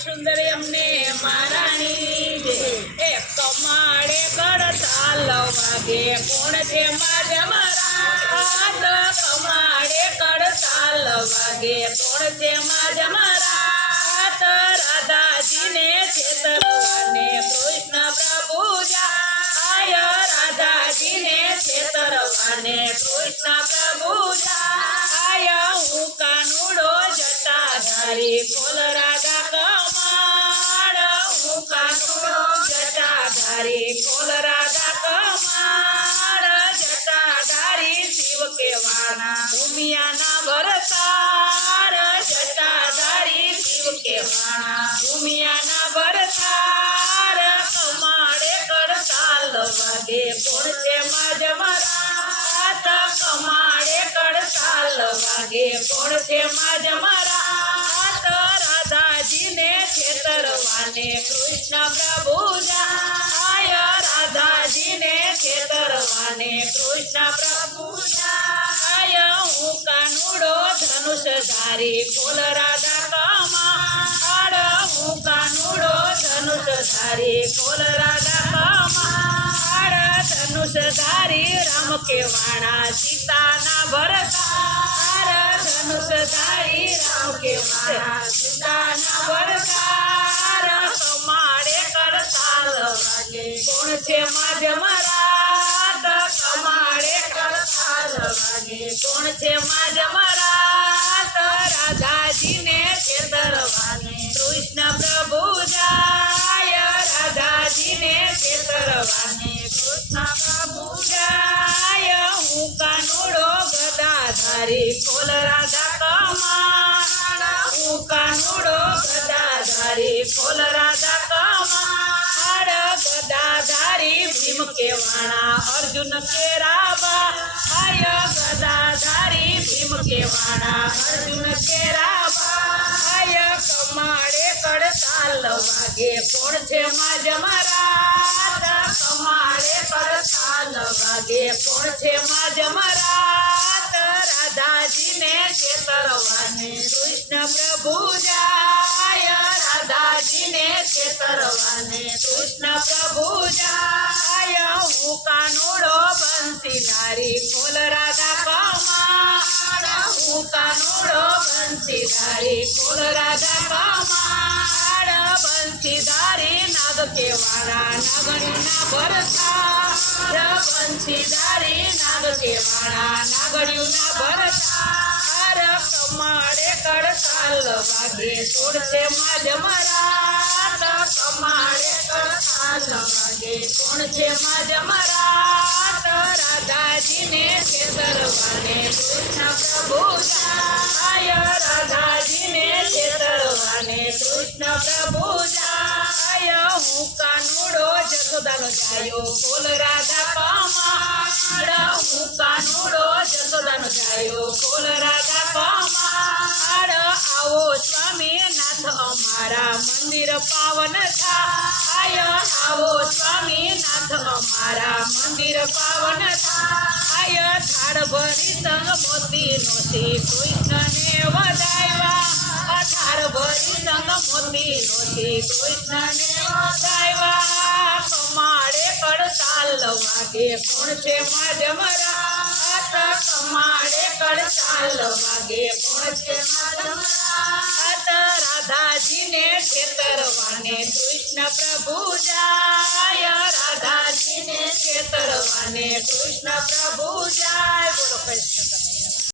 सुंदरियमने मारानी दे। एक तो मारे करता लवागे कौन थे मज मरा? तो कमारे करता लवागे कौन थे मज मरा? राधा जी ने चेतन ने कृष्ण प्रभु जाय राधा जी ने चेतन ने कृष्ण જટાધારી કોલ રાધા કમાડ જટાધારી શિવ કેવાના ઉમિયાના ભરતાર જટાધારી શિવ કેવાના ઉમિયાના ભરતાર કમાડે કડતાલ વાગે કોણ છે માજ મારા કમાડે કડતાલ વાગે કોણ છે માજ મારા રાધાજીને છેતરવાને કૃષ્ણ પ્રભુ કૃષ્ણ પ્રભુના આય કાનુડો ધનુષ ધારી કોલ રાધા કમા કાનુડો ધનુષ ધારી કોલ રાધા કમા આડ, ધનુષ ધારી રામ કેવાણા સીતાના ભરતા. આર ધનુષ ધારી રામ કેવાણા કોણ છે માજ મરા રાધાજીને છેતરવાને કૃષ્ણ પ્રભુ જાય રાધાજીને છેતરવાને કૃષ્ણ પ્રભુ જાય હું કાનુડો ગદાધારી કોલ રાધા કમાડ હું કાનુડો ગદાધારી કોલ રાધા કમાડ ગદાધારી ભીમ કેવાણા અર્જુન કેરાબા આય ગદાધારી ભીમ કેવાણા અર્જુન કેરાબા આય કમાડે કડતાલ વાગે કોણ છે માજ મરા કમાડે કડતાલ વાગે કોણ છે માજ મરા રાધાજીને છેતરવાને કૃષ્ણ પ્રભુ જાય રાધાજીને છેતરવાને કૃષ્ણ પ્રભુ જાય હું કાનુડો બંસીધારી ખોલ રાધા કમાડ उतानुळो बंसीदारी कुल राजा कमाड बंसीदारी नाग केवाडा नागणीना भरतार बंसीदारी नाग केवाडा नागणीना भरतार कमाडे कड चाल बागे सोडते माझ मराठ कमाडे कड चाल बागे सोडते माझ मरा કૃષ્ણ પ્રભુ જાય રાધાજીને છેતરવાને કૃષ્ણ પ્રભુ જાય. હું કાનુડો જસોદાનો જાયો, બોલ રાધા કમાડ હું કાનુડો જસોદાનો જાયો, બોલ રાધા કમાડ આવો સ્વામી અમારા મંદિર પાવન થાય. આવો સ્વામી નાથ અમારા મંદિર પાવન થાય. થાળ ભરી સંગ મોતી નોતી કૃષ્ણને વધાવ્યા થાળ ભરી સંગ મોતી નોતી કૃષ્ણને વધાવ્યા કમાડે કડતાલ વાગે કોણ છે માજ મરા કમાડે કડતાલ વાગે કોણ છે માજ મરા રાધાજીને છેતરવાને કૃષ્ણ પ્રભુ જાય રાધાજીને કૃષ્ણ પ્રભુ જાય. બોલો કૃષ્ણ.